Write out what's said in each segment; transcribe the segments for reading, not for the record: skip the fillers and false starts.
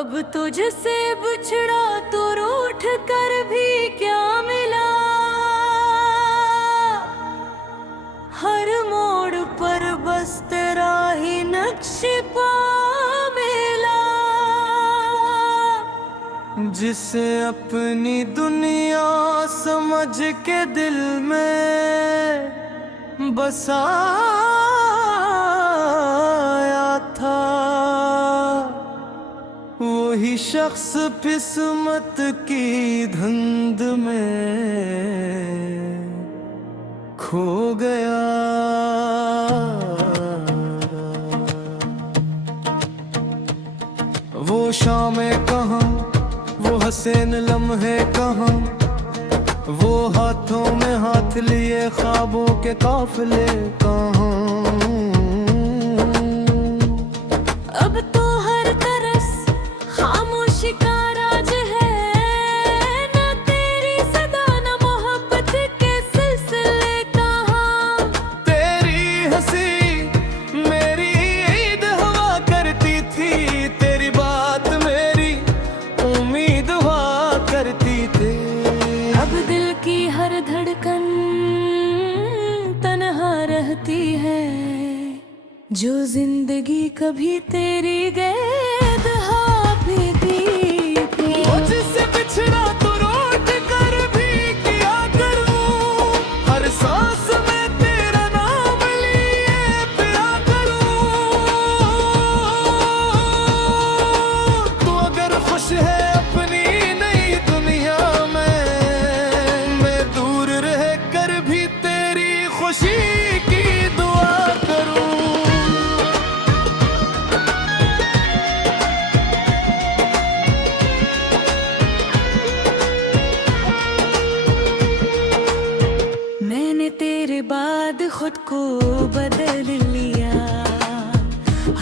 अब तुझसे बिछड़ा तो रूठ कर भी क्या मिला। हर मोड़ पर बस तेरा ही नक्श पा मिला। जिसे अपनी दुनिया समझ के दिल में बसाया था, वही शख्स किस्मत की धुंध में खो गया। वो शामें कहाँ, वो हसीन लम्हे कहाँ, वो हाथों में हाथ लिए ख्वाबों के काफिले कहाँ। अब तो हर तरस खामोशी का राज है, न तेरी सदा न मोहब्बत के सिलसिले कहाँ। तेरी हंसी मेरी ईद हुआ करती थी, तेरी बात मेरी उम्मीद हुआ करती थी। अब दिल की हर धड़कन तन्हा रहती है, जो जिंदगी कभी तेरी गैद हाफिज़ी थी। मुझसे बिछड़ा तो रूठ कर भी क्या करूं, हर सांस में तेरा नाम लिए पिया करूं। तू अगर खुश है अपनी नई दुनिया में, मैं दूर रह कर भी तेरी खुशी की दुआ करूं। मैंने तेरे बाद खुद को बदल लिया,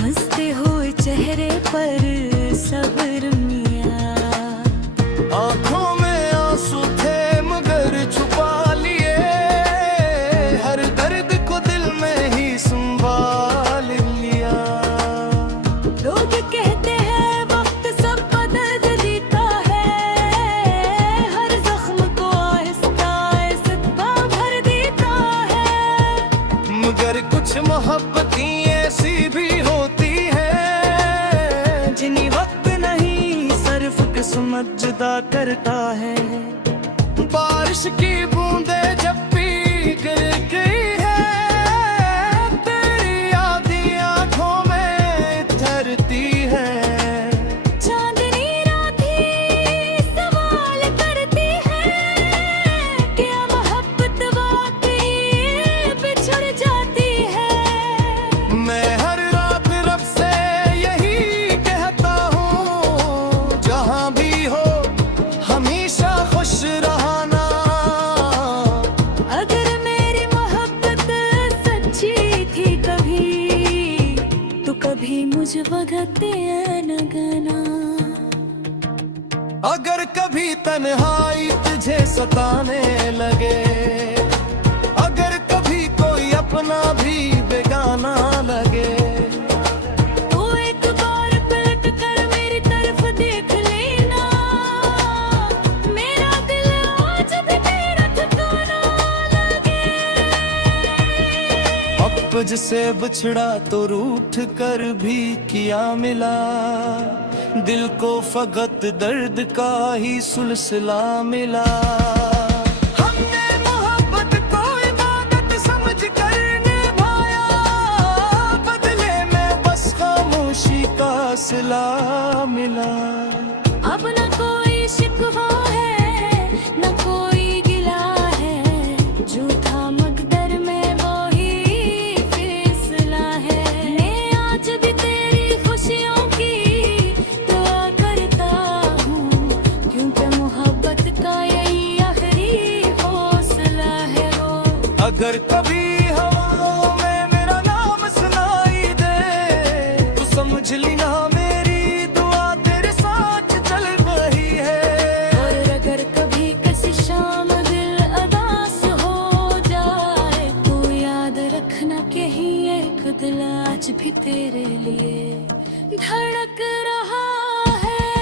हंसते हुए चेहरे पर सब्र मिया। आँखों में आंसू थे मगर छुपा लिए, हर दर्द को दिल में ही संभाल लिया। लोग कहते हैं वक्त सब बदल देता है, हर जख्म को आहिस्ता आहिस्ता भर देता है। मगर कुछ मोहब्बतें ऐसी भी होती हैं, जिन्हें वक्त नहीं सिर्फ किस्मत जुदा करता है। बारिश की बूंदे जब भी गिर गई है, तेरी यादें आंखों में ठहरती है। चांदनी रात ही सवाल करती है, क्या मोहब्बत वाकई बिछड़ जाती है। मैं हर रात रब से यही कहता हूँ, जहाँ भी हो हमेशा खुश रहना। अगर मेरी मोहब्बत सच्ची थी कभी, तो कभी मुझ वक्त न गाना। अगर कभी तन्हाई तुझे सताने लगे, अगर कभी कोई अपना भी बेगाना लगे, तो एक बार पलट कर मेरी तरफ देख लेना। मेरा दिल आज भी तेरा ठिकाना लगे। अब तुझसे बिछड़ा तो रूठ कर भी क्या मिला, दिल को फकत दर्द का ही सिलसिला मिला। हमने मोहब्बत को इबादत समझ कर निभाया, बदले में बस खामोशी का सिला मिला। अब न कोई शिकवा है, न कोई गिला है, झूठा मकदर में वही फैसला है। मैं आज भी तेरी खुशियों की दुआ करता हूँ, क्योंकि मोहब्बत का यही आखिरी हौसला है वो। अगर कभी हवाओं में मेरा नाम सुनाई दे, तो समझ लेना मेरी दुआ तेरे साथ चल रही है। और अगर कभी किसी शाम दिल अदास हो जाए, तो याद रखना कि ही एक दिल आज भी तेरे लिए धड़क रहा है।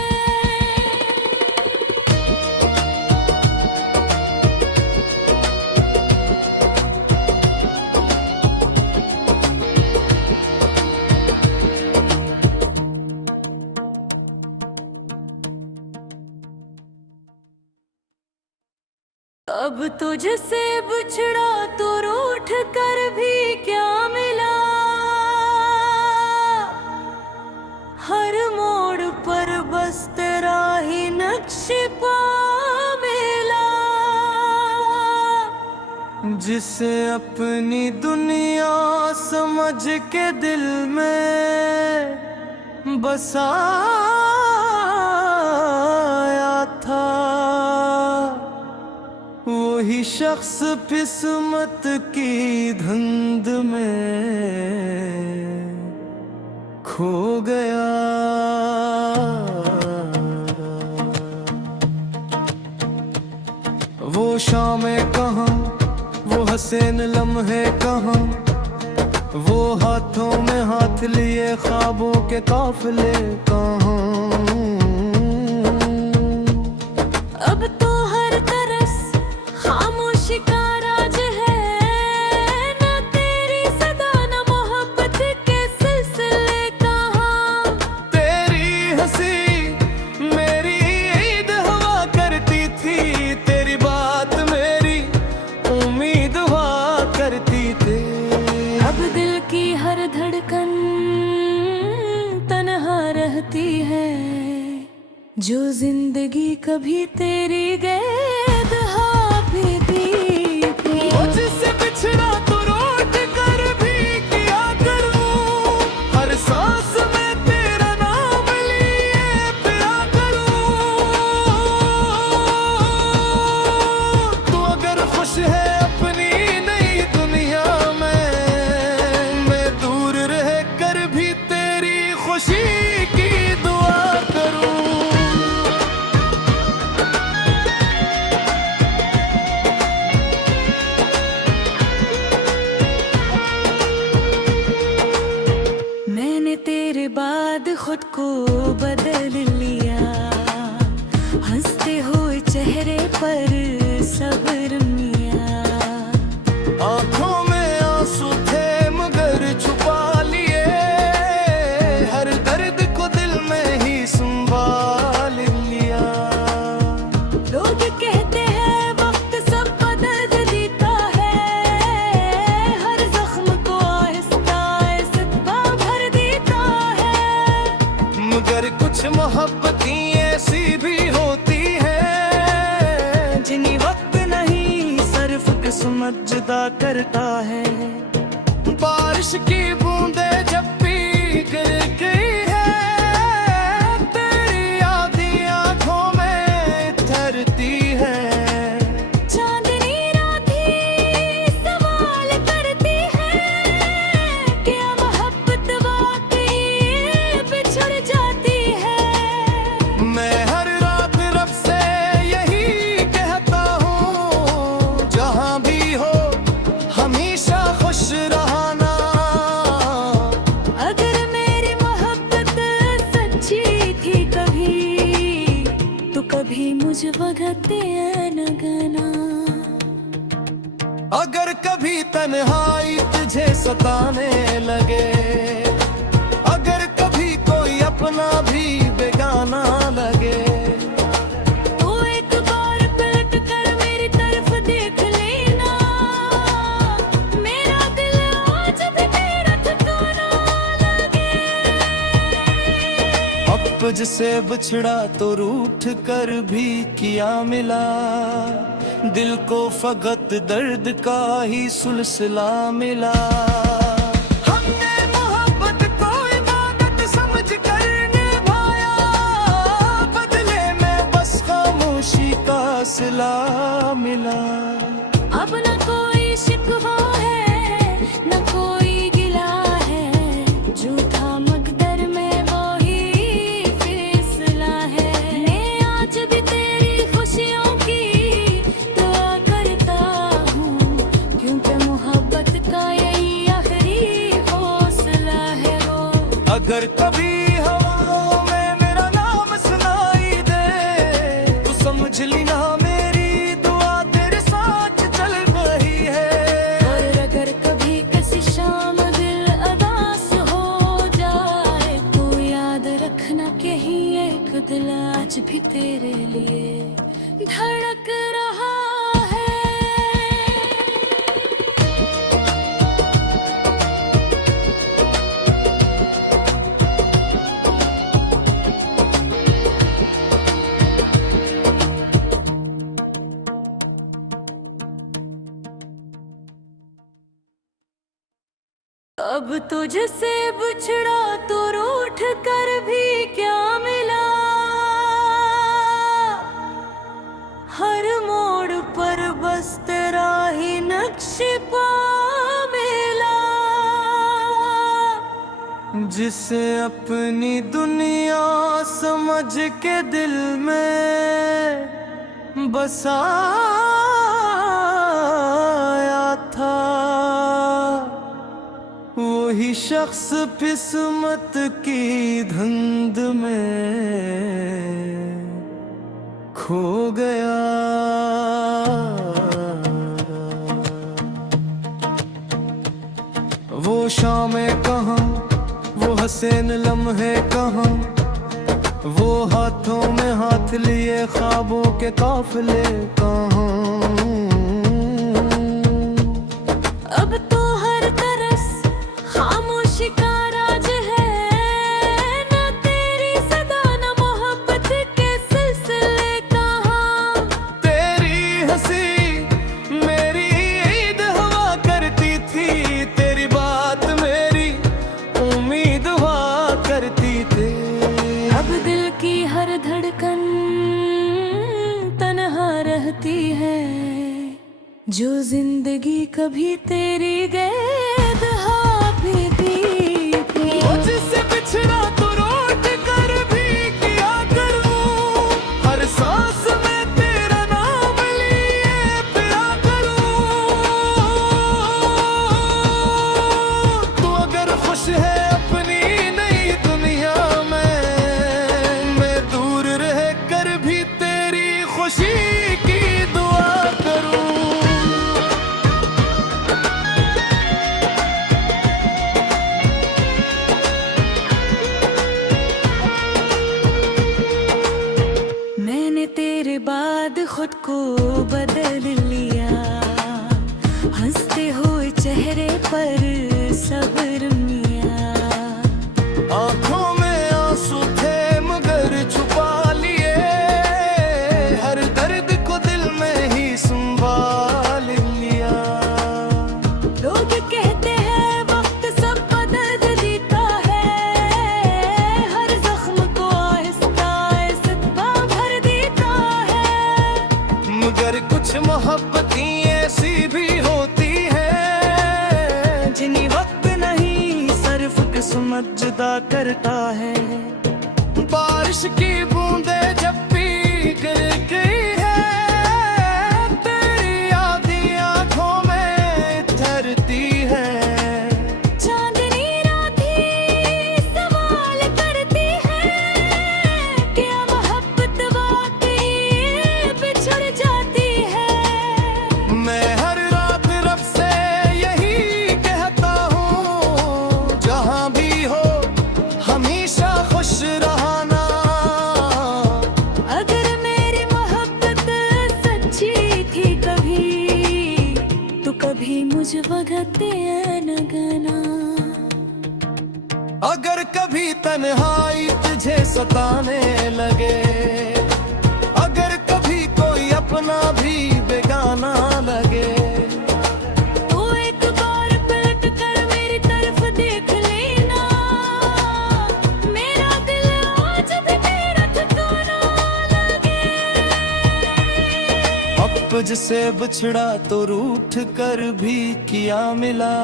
अब तुझसे बिछड़ा तो रूठ कर भी क्या मिला। हर मोड़ पर बस तेरा ही नक्श पा मिला। जिसे अपनी दुनिया समझ के दिल में बसाया था, वही शख्स किस्मत की धुंध में खो गया। वो शामें कहाँ, वो हसीन लम्हे कहाँ, वो हाथों में हाथ लिए ख्वाबों के काफिले कहाँ। अब तो हर तरस खामोशी का राज है, ना तेरी सदा ना मोहब्बत के सिलसिले कहाँ। तेरी हंसी मेरी ईद हुआ करती थी, तेरी बात मेरी उम्मीद हुआ करती थी। अब दिल की हर धड़कन तन्हा रहती है, जो जिंदगी कभी तेरी गैद भी थी। मुझसे बिछड़ा तो रूठ कर भी क्या करूं, हर सांस में तेरा नाम लिए पिया करूं। तू अगर खुश है अपनी नई दुनिया में, मैं दूर रह कर भी तेरी खुशी की दुआ करूं। मैंने तेरे बाद खुद को बदल लिया, हंसते हुए चेहरे पर सब्र मिया। आँखों में आंसू थे मगर छुपा लिए, हर दर्द को दिल में ही संभाल लिया। लोग कहते हैं वक्त सब बदल देता है, हर जख्म को आहिस्ता आहिस्ता भर देता है। मगर कुछ मोहब्बतें ऐसी भी होती हैं, जिन्हें वक्त नहीं सिर्फ किस्मत जुदा करता है। बारिश की बूंदे जब भी गिर गई है, तेरी यादें आंखों में ठहरती है। चांदनी रात ही सवाल करती है, क्या मोहब्बत वाकई बिछड़ जाती है। मैं हर रात रब से यही कहता हूँ, जहाँ भी हो हमेशा खुश रहना। अगर मेरी मोहब्बत सच्ची थी कभी, तो कभी मुझ वक्त न गाना। अगर कभी तन्हाई तुझे सताने लगे, अगर कभी कोई अपना भी बेगाना लगे, तो एक बार पलट कर मेरी तरफ देख लेना। मेरा दिल आज भी तेरा ठिकाना लगे। अब से बिछड़ा तो रूठ कर भी क्या मिला, दिल को फकत दर्द का ही सिलसिला मिला। हमने मोहब्बत को इबादत समझ कर निभाया, बदले में बस खामोशी का सिला मिला। अब न कोई शिकवा है, न कोई गिला है, झूठा मकदर में वही फैसला है। मैं आज भी तेरी खुशियों की दुआ करता हूँ, क्योंकि मोहब्बत का यही आखिरी हौसला है वो। अगर कभी हवाओं में मेरा नाम सुनाई दे, तो समझ लेना मेरी दुआ तेरे साथ चल रही है। और अगर कभी किसी शाम दिल अदास हो जाए, तो याद रखना कि ही एक दिल आज भी तेरे लिए धड़क रहा है। अब तुझसे बिछड़ा तो रूठ कर भी क्या मिला। हर मोड़ पर बस तेरा ही नक्श पा मिला। जिसे अपनी दुनिया समझ के दिल में बसाया था, वही शख्स किस्मत की धुंध में खो गया। वो शामें कहाँ, वो हसीन लम्हे कहाँ, वो हाथों में हाथ लिए ख्वाबों के काफिले कहाँ। अब तो हर तरफ खामोशी का राज है, ना तेरी सदा ना मोहब्बत के सिलसिले कहाँ। तेरी हंसी मेरी ईद हुआ करती थी, तेरी बात मेरी उम्मीद हुआ करती थी। अब दिल की हर धड़कन तन्हा रहती है, जो जिंदगी कभी तेरी गैद हाफी थी। मुझसे बिछड़ा तो रूठ कर भी क्या करूं, हर सांस में तेरा नाम लिए पिया करूं। तू अगर खुश है अपनी नई दुनिया में, मैं दूर रह कर भी तेरी खुशी की दुआ करूं। मैंने तेरे बाद खुद को बदल लिया, हंसते हुए चेहरे पर सब्र मिया। आँखों में आंसू थे मगर छुपा लिए, हर दर्द को दिल में ही संभाल लिया। लोग कहते हैं वक्त सब बदल देता है, हर जख्म को आहिस्ता आहिस्ता भर देता है। मगर कुछ मोहब्बतें ऐसी भी होती हैं, जिन्हें वक्त नहीं सिर्फ किस्मत जुदा करता है। बारिश की बूंदे जब भी गिर गई है, तेरी यादें आंखों में ठहरती है। चांदनी रातें सवाल करती है, क्या मोहब्बत वाकई बिछड़ जाती है। मैं हर रात रब से यही कहता हूँ, जहाँ भी हो हमेशा खुश रहना। अगर मेरी मोहब्बत सच्ची थी कभी, तो कभी मुझ वक्त न गाना। अगर कभी तन्हाई तुझे सताने लगे, अगर कभी कोई अपना भी बेगाना लगे, तो एक बार पलट कर मेरी तरफ देख लेना। मेरा दिल आज भी तेरा ठिकाना लगे। अब जिसे बिछड़ा तो रूठ कर भी किया मिला,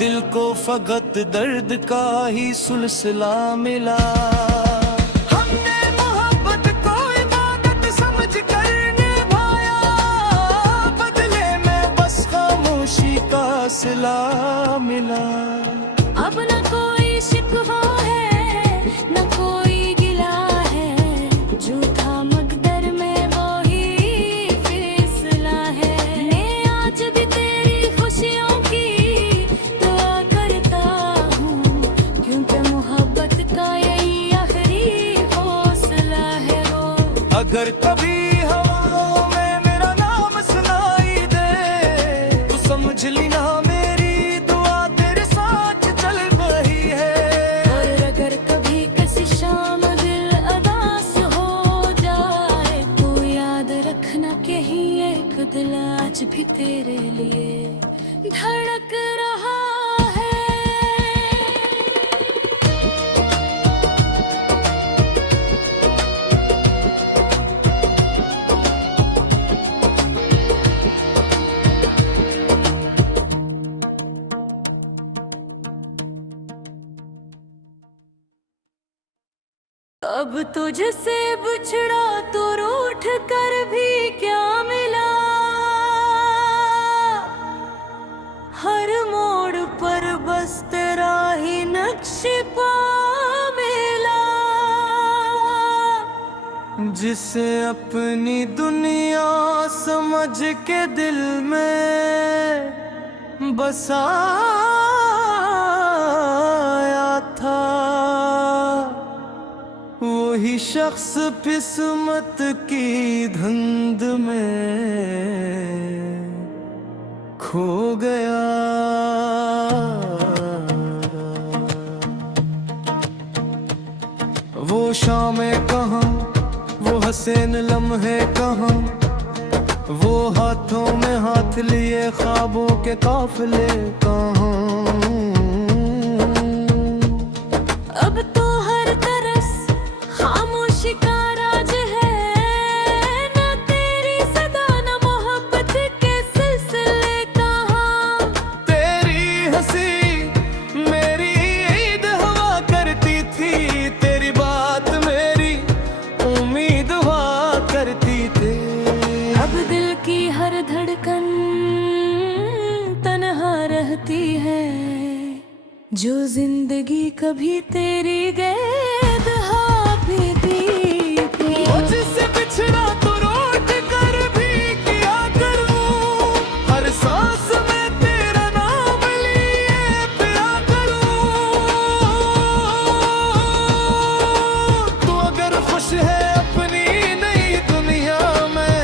दिल को फकत दर्द का ही सिलसिला मिला। हमने मोहब्बत को इबादत समझ कर निभाया, बदले में बस खामोशी का सिला मिला। अब न कोई शिकवा है, न कोई गिला है, झूठा मकदर में वो ही फैसला है। मैं आज भी तेरी खुशियों की दुआ करता हूँ, क्योंकि मोहब्बत का यही आखिरी हौसला है वो। अगर कभी हवाओं में मेरा नाम सुनाई दे, तो समझ लेना मेरी दुआ तेरे साथ चल रही है। और अगर कभी किसी शाम दिल अदास हो जाए, तो याद रखना कि ही एक दिल आज भी तेरे लिए धड़क रहा है। अब तुझसे बिछड़ा तो रूठ कर भी क्या मिला। हर मोड़ पर बस तेरा ही नक्श पा मिला। जिसे अपनी दुनिया समझ के दिल में बसाया था, वही शख्स किस्मत की धुंध में खो गया। वो शामें कहाँ, वो हसीन लम्हे कहाँ, वो हाथों में हाथ लिए ख्वाबों के काफिले कहाँ। अब तो हर तरस खामोशी का राज है, न तेरी सदा न मोहब्बत के सिलसिले कहाँ। तेरी हंसी मेरी ईद हुआ करती थी, तेरी बात मेरी उम्मीद हुआ करती थी। अब दिल की हर धड़कन तन्हा रहती है, जो जिंदगी कभी तेरी गैद हाफी थी। मुझसे बिछड़ा तो रूठ कर भी क्या करूं, हर सांस में तेरा नाम लिए पिया करूं। तू अगर खुश है अपनी नई दुनिया में,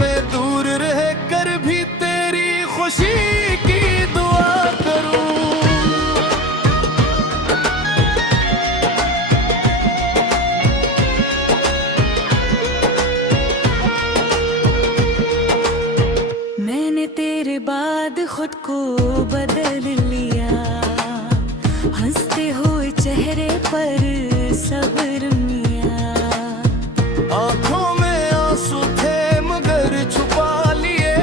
मैं दूर रह कर भी तेरी खुशी की दुआ करूं। मैंने तेरे बाद खुद को बदल लिया, हंसते हुए चेहरे पर सब्र मिया। आँखों में आंसू थे मगर छुपा लिए,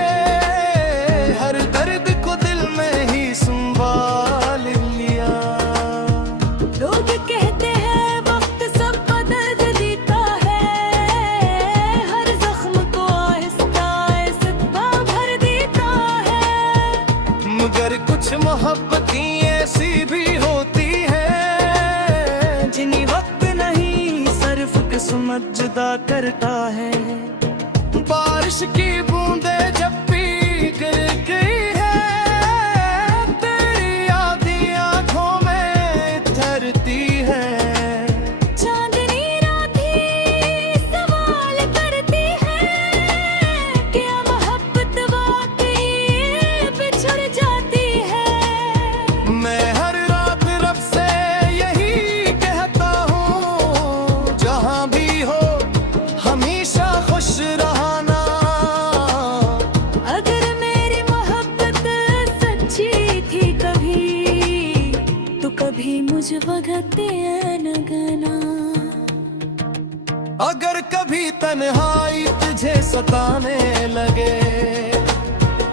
हर दर्द को दिल में ही संभाल लिया। लोग कहते हैं वक्त सब बदल देता है, हर जख्म को आहिस्ता आहिस्ता भर देता है। मगर कुछ मोहब्बतें ऐसी भी होती हैं, जिन्हें वक्त नहीं सिर्फ किस्मत जुदा करता है। बारिश की बूंदे जब भी गिर गई है, तेरी यादें आंखों में ठहरती है। चांदनी रातें सवाल करती है, क्या मोहब्बत वाकई बिछड़ जाती है। मैं हर रात रब से यही कहता हूँ, जहाँ भी हो हमेशा खुश रहना। अगर मेरी मोहब्बत सच्ची थी कभी, तो कभी मुझ वक्त न गाना। अगर कभी तन्हाई तुझे सताने लगे,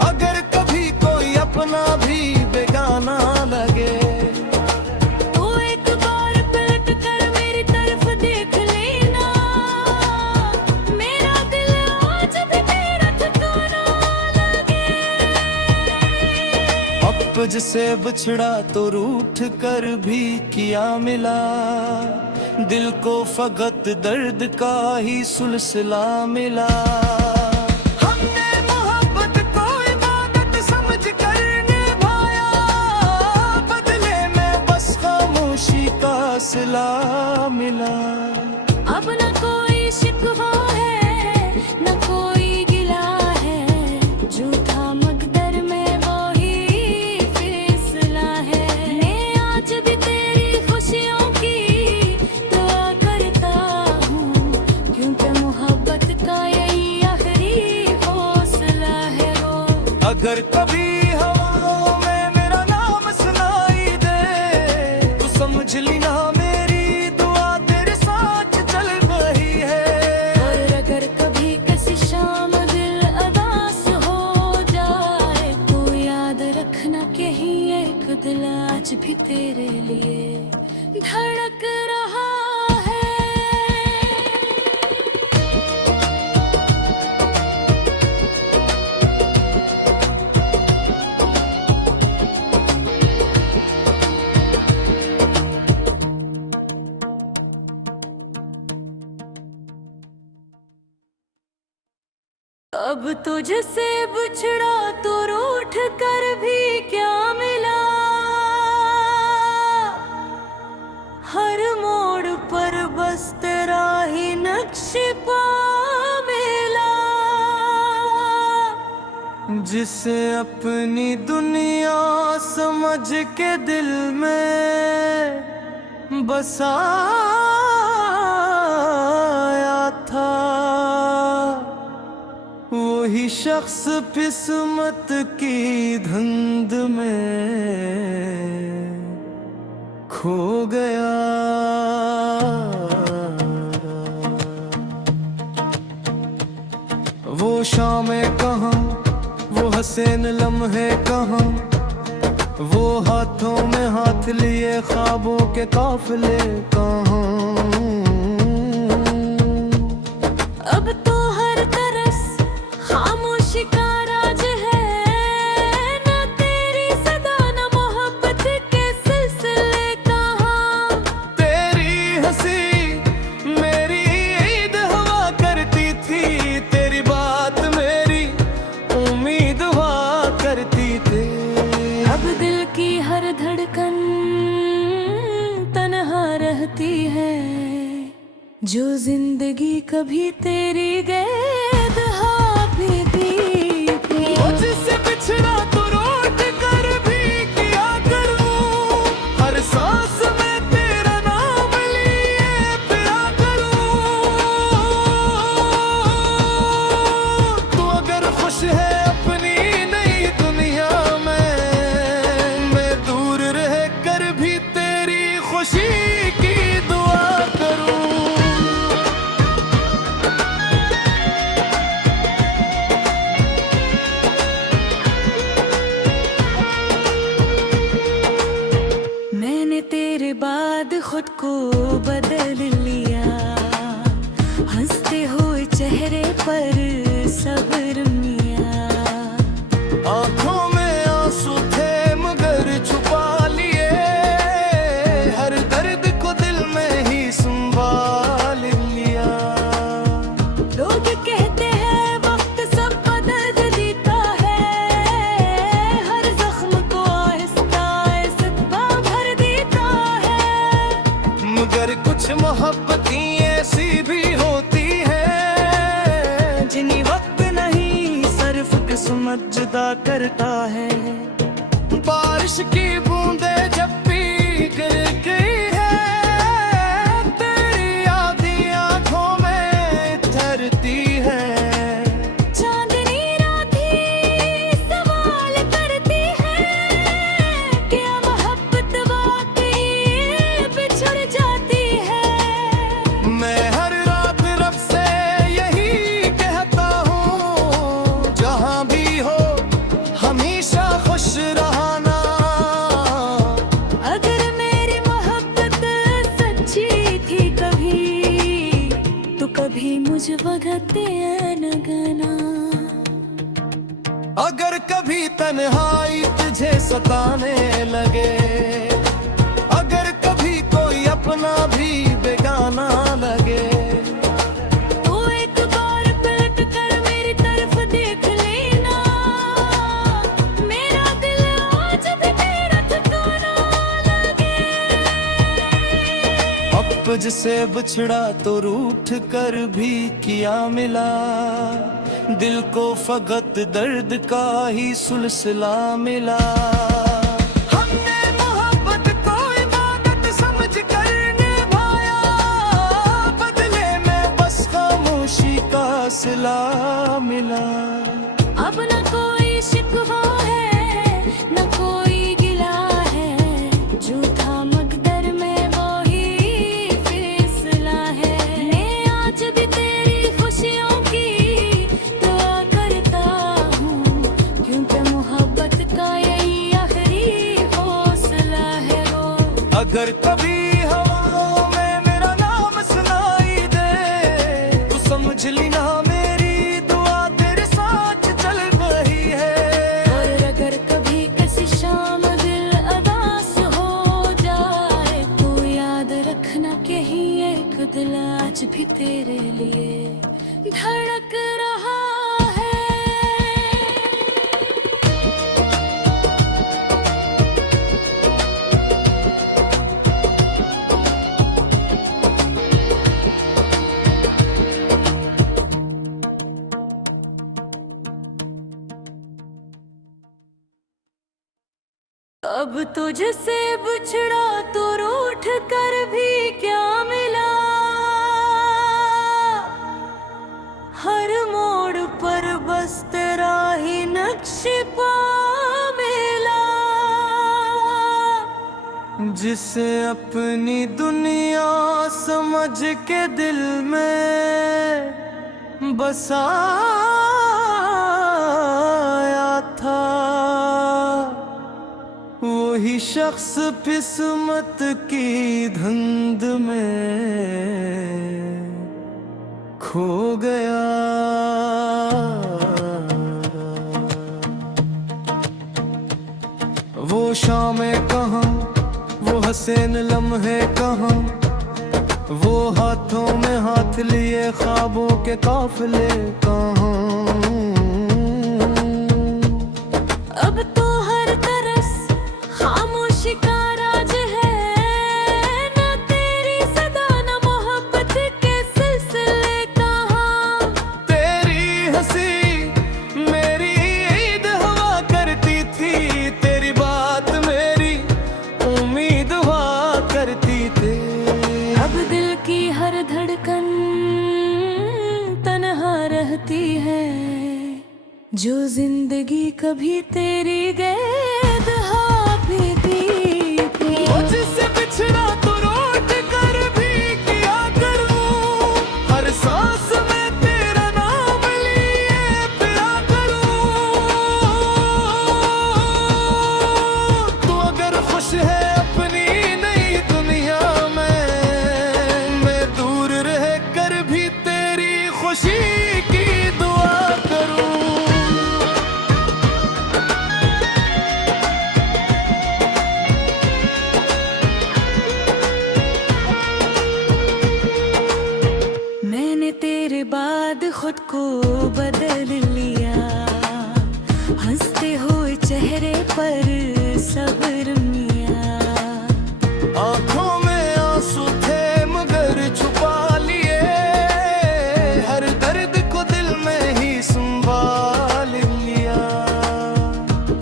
अगर कभी कोई अपना भी बेगाना लगे, तो एक बार पलट कर मेरी तरफ देख लेना। मेरा दिल आज भी तेरा ठिकाना लगे। अब तुझसे बिछड़ा तो रूठ कर भी क्या मिला। दिल को फकत दर्द का ही सिलसिला मिला। हमने मोहब्बत को इबादत समझ कर निभाया, बदले में बस खामोशी का सिला मिला। अब न कोई शिकवा है, न कोई गिला है, झूठा मकदर में वही फैसला है। मैं आज भी तेरी खुशियों की दुआ करता हूँ, क्योंकि मोहब्बत का यही आखिरी हौसला है वो। अगर कभी हवाओं में मेरा नाम सुनाई दे, तो समझ लेना मेरी दुआ तेरे साथ चल रही है। और अगर कभी किसी शाम दिल अदास हो जाए, तो याद रखना कि ही एक दिल आज भी तेरे लिए धड़क रहा है। अब तुझसे बिछड़ा तो रूठ कर भी क्या मिला। हर मोड़ पर बस तेरा ही नक्श पा मिला। जिसे अपनी दुनिया समझ के दिल में बसाया था, वही शख्स किस्मत की धुंध में खो गया। वो शामें कहाँ, वो हसीन लम्हे कहाँ, वो हाथों में हाथ लिए ख्वाबों के काफिले कहाँ। अब तो हर तरस खामोशी का राज है, ना तेरी सदा ना मोहब्बत के सिलसिले कहाँ। तेरी हंसी मेरी ईद हुआ करती थी, तेरी बात मेरी उम्मीद हुआ करती थी। अब दिल की हर धड़कन तन्हा रहती है, जो जिंदगी कभी तेरी गैद हाफी थी। मुझसे बिछड़ा तो रूठ कर भी क्या करूं, हर सांस में तेरा नाम लिए पिया करूं। तू अगर खुश है अपनी नई दुनिया में, मैं दूर रह कर भी तेरी खुशी की दुआ करूं। मैंने तेरे बाद खुद को बदल लिया, हंसते हुए चेहरे पर सब्र मिया। आँखों में आंसू थे मगर छुपा लिए, हर दर्द को दिल में ही संभाल लिया। लोग कहते हैं वक्त सब बदल देता है, हर जख्म को आहिस्ता आहिस्ता भर देता है। मगर कुछ मोहब्बतें ऐसी भी होती हैं, जिन्हीं वक्त नहीं सिर्फ किस्मत जुदा करता है। बारिश की बूंदे जब भी गिर गई है, तेरी आधी आंखों में ठहरती है। चांदनी रातें सवाल करती है, क्या मोहब्बत वाकई बिछड़ जाती है। मैं हर रात रब से यही कहता हूँ, जहाँ भी हो हमेशा खुश रहना। अगर मेरी मोहब्बत सच्ची थी कभी, तो कभी मुझ वक्त न गाना। अगर कभी तन्हाई तुझे सताने लगे, अगर कभी कोई अपना भी बेगाना लगे, तो एक बार पलट कर मेरी तरफ देख लेना। मेरा दिल आज भी तेरा ठिकाना लगे। अब तुझसे बिछड़ा तो रूठ कर भी क्या मिला। दिल को फकत दर्द का ही सिलसिला मिला। हमने मोहब्बत को इबादत समझ कर निभाया, बदले में बस खामोशी का सिला मिला। अब न कोई शिकवा है, न कोई गिला है, झूठा मकदर में वही फैसला है। मैं आज भी तेरी खुशियों की दुआ करता हूँ, क्योंकि मोहब्बत का यही आखिरी हौसला है वो। अगर कभी हवाओं में मेरा नाम सुनाई दे, तो समझ लेना मेरी दुआ तेरे साथ चल रही है। और अगर कभी किसी शाम दिल अदास हो जाए, तो याद रखना कि ही एक दिल आज भी तेरे लिए धड़क रहा है। तुझसे बिछड़ा तो रूठ कर भी क्या मिला। हर मोड़ पर बस तेरा ही नक्श पा मिला। जिसे अपनी दुनिया समझ के दिल में बसाया था, वही शख्स किस्मत की धुंध में खो गया। वो शामें कहाँ, वो हसीन लम्हे कहाँ, वो हाथों में हाथ लिए ख्वाबों के काफिले कहाँ। अब तो हर तरस खामोशी का राज है, न तेरी सदा न मोहब्बत के सिलसिले कहाँ। तेरी हंसी मेरी ईद हुआ करती थी, तेरी बात मेरी उम्मीद हुआ करती थी। अब दिल की हर धड़कन तन्हा रहती है, जो जिंदगी कभी तेरी गैद हाफिज़ी थी। मुझसे बिछड़ा तो रूठ कर भी क्या करूं, हर सांस में तेरा नाम लिए पिया करूं। तू अगर खुश है अपनी नई दुनिया में, मैं दूर रह कर भी तेरी खुशी की दुआ करूं। मैंने तेरे बाद खुद को बदल लिया, हंसते हुए चेहरे पर सब्र मिया। आँखों में आंसू थे मगर छुपा लिए, हर दर्द को दिल में ही संभाल लिया।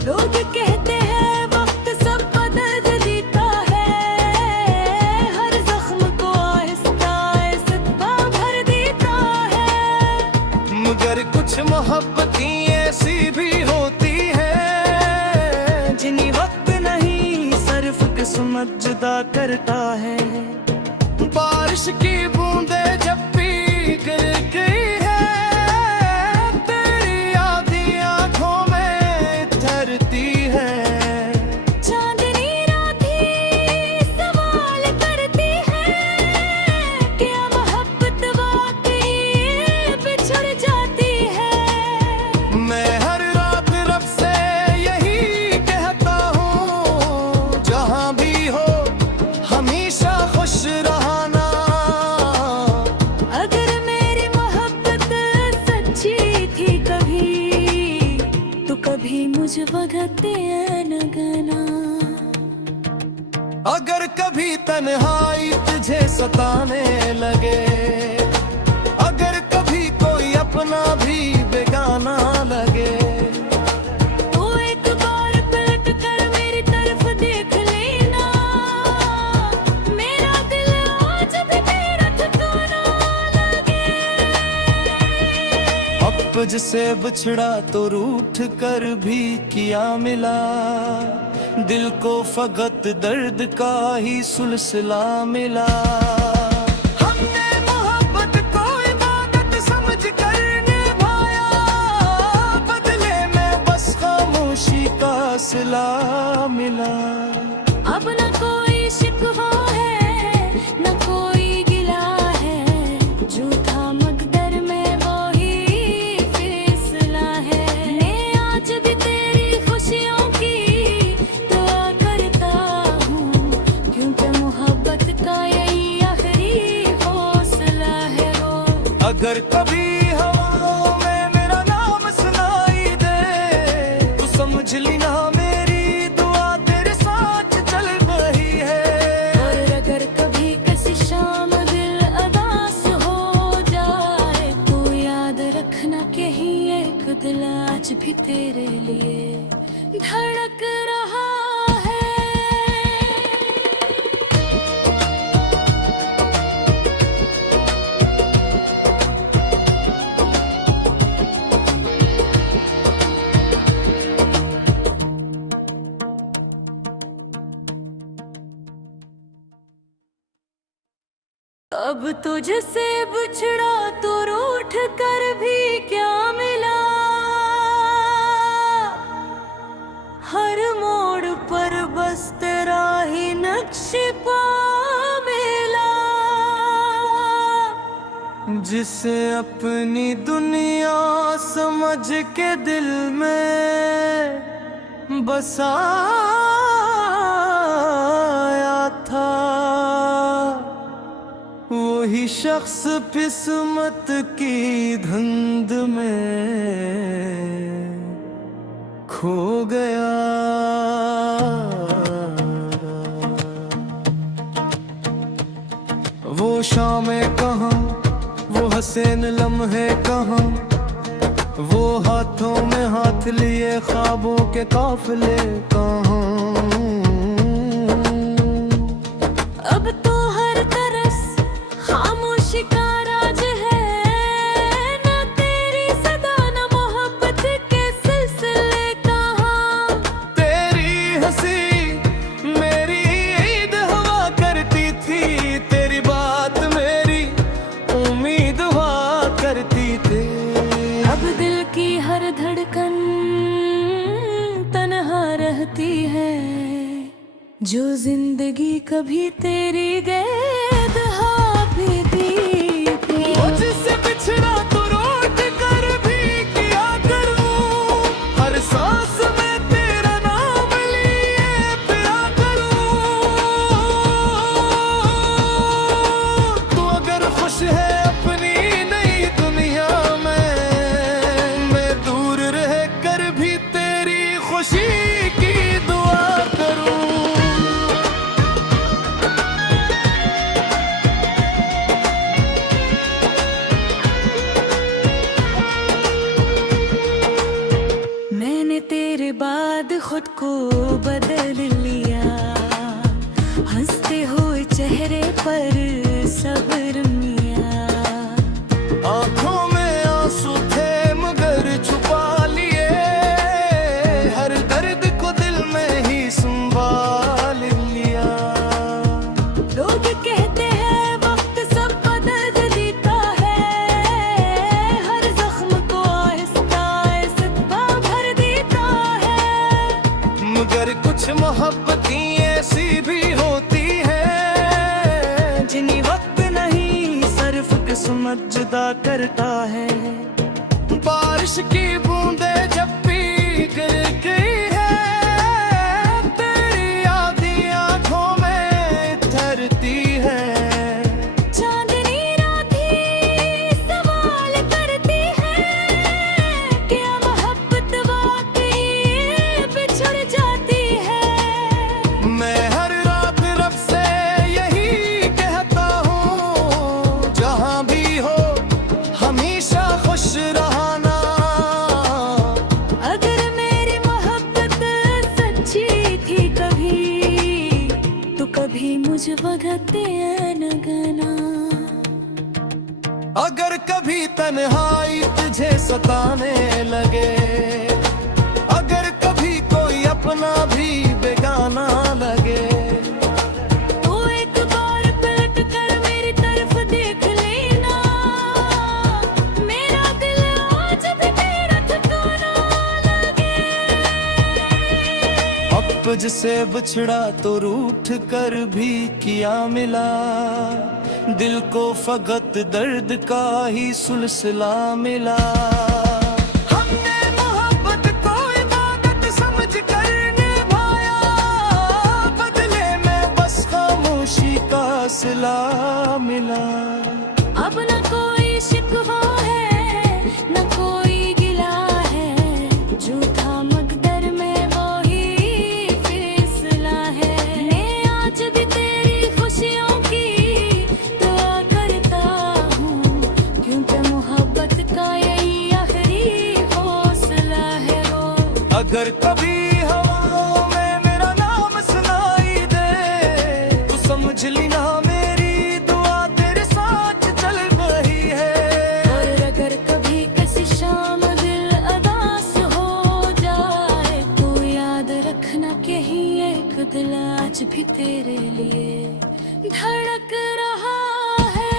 लोग कहते हैं वक्त सब बदल देता है, हर जख्म को आहिस्ता आहिस्ता भर देता है। मगर कुछ मोहब्बतें ऐसी भी होती हैं, जिन्हें वक्त नहीं सिर्फ किस्मत जुदा करता है। बारिश की बूंदे जब भी गिर गई है, तेरी यादें आंखों में ठहरती है। चांदनी रात ही सवाल करती है, क्या मोहब्बत वाकई बिछड़ जाती है। मैं हर रात रब से यही कहता हूँ, जहाँ भी हो हमेशा खुश रहना। अगर मेरी मोहब्बत सच्ची थी कभी, तो कभी मुझ वक्त न गाना। अगर कभी तन्हाई तुझे सताने लगे, अगर कभी कोई अपना भी बेगाना लगे, तो एक बार पलट कर मेरी तरफ देख लेना। मेरा दिल आज भी तेरा ठिकाना लगे। अब तुझसे बिछड़ा तो रूठ कर भी क्या मिला। दिल को फकत दर्द का ही सिलसिला मिला। हमने मोहब्बत को इबादत समझ कर निभाया, बदले में बस खामोशी का सिला मिला। अब न कोई शिकवा है, न कोई गिला है, झूठा मकदर में वही फैसला है। मैं आज भी तेरी खुशियों की दुआ करता हूँ, क्योंकि मोहब्बत का यही आखिरी हौसला है वो। अगर कभी हवाओं में मेरा नाम सुनाई दे, तो समझ लेना मेरी दुआ तेरे साथ चल रही है। और अगर कभी किसी शाम दिल अदास हो जाए, तो याद रखना कि ही एक दिल आज भी तेरे लिए धड़क रहा है। अब तुझसे बिछड़ा तो रूठ कर भी क्या मिला। हर मोड़ पर बस तेरा ही नक्श पा मिला। जिसे अपनी दुनिया समझ के दिल में बसाया था, वही शख्स किस्मत की धुंध में खो गया। वो शामें कहाँ, वो हसीन लम्हे कहाँ, वो हाथों में हाथ लिए ख्वाबों के काफिले कहाँ। अब तो हर तरस खामोशी का राज है, न तेरी सदा न मोहब्बत के सिलसिले कहाँ। तेरी हंसी मेरी ईद हुआ करती थी, तेरी बात मेरी उम्मीद हुआ करती थी। अब दिल की हर धड़कन तन्हा रहती है, जो जिंदगी कभी तेरी गैद हाफिज़ी थी। मुझसे बिछड़ा तो रूठ कर भी क्या करूं, हर सांस में तेरा नाम लिए पिया करूं। तू अगर खुश है अपनी नई दुनिया में, मैं दूर रह कर भी तेरी खुशी की दुआ करूं। मैंने तेरे बाद खुद को बदल लिया, हंसते हुए चेहरे पर सब्र मिया। आँखों में आंसू थे मगर छुपा लिए, हर दर्द को दिल में ही संभाल लिया। लोग कहते हैं वक्त सब बदल देता है, हर जख्म को आहिस्ता आहिस्ता भर देता है। मगर कुछ मोहब्बतें ऐसी भी होती हैं, जिन्हें वक्त नहीं सिर्फ किस्मत जुदा करता है। बारिश की बूंदे जब भी गिर गई है, तेरी यादें आंखों में ठहरती है। चांदनी रात ही सवाल करती है, क्या मोहब्बत वाकई बिछड़ जाती है। मैं हर रात रब से यही कहता हूँ, जहाँ भी हो हमेशा खुश रहना। अगर मेरी मोहब्बत सच्ची थी कभी, तो कभी मुझ वक्त न गाना। अगर कभी तन्हाई तुझे सताने लगे, अगर कभी कोई अपना भी बेगाना लगे, तो एक बार पलट कर मेरी तरफ देख लेना, मेरा दिल आज भी तेरा ठिकाना लगे। अब तुझसे बिछड़ा तो रूठ कर भी क्या मिला। दिल को फकत दर्द का ही सिलसिला मिला। हमने मोहब्बत को इबादत समझ कर निभाया, बदले में बस खामोशी का सिला मिला। अब न कोई शिकवा है, न कोई गिला है, झूठा मकदर में वही फैसला है। मैं आज भी तेरी खुशियों की दुआ करता हूँ, क्योंकि मोहब्बत का यही आखिरी हौसला है वो। अगर कभी हवाओं में मेरा नाम सुनाई दे, तो समझ लेना मेरी दुआ तेरे साथ चल रही है। और अगर कभी किसी शाम दिल अदास हो जाए, तो याद रखना कि ही एक दिल आज भी तेरे लिए धड़क रहा है।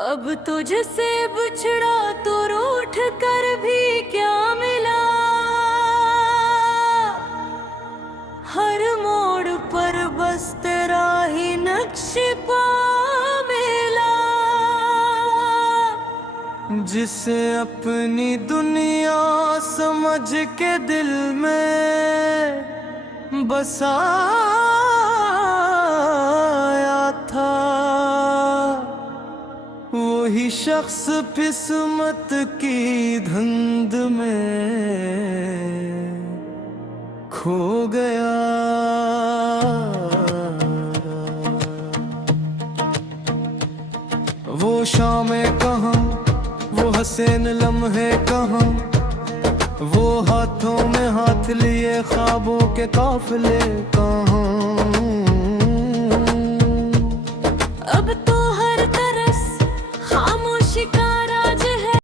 अब तुझसे बिछड़ा तो रूठ कर भी क्या मिला। हर मोड़ पर बस तेरा ही नक्श पा मिला। जिसे अपनी दुनिया समझ के दिल में बसाया था, वही शख्स किस्मत की धुंध में खो गया। वो शामें कहाँ, वो हसीन लम्हे कहाँ, वो हाथों में हाथ लिए ख्वाबों के काफिले कहाँ।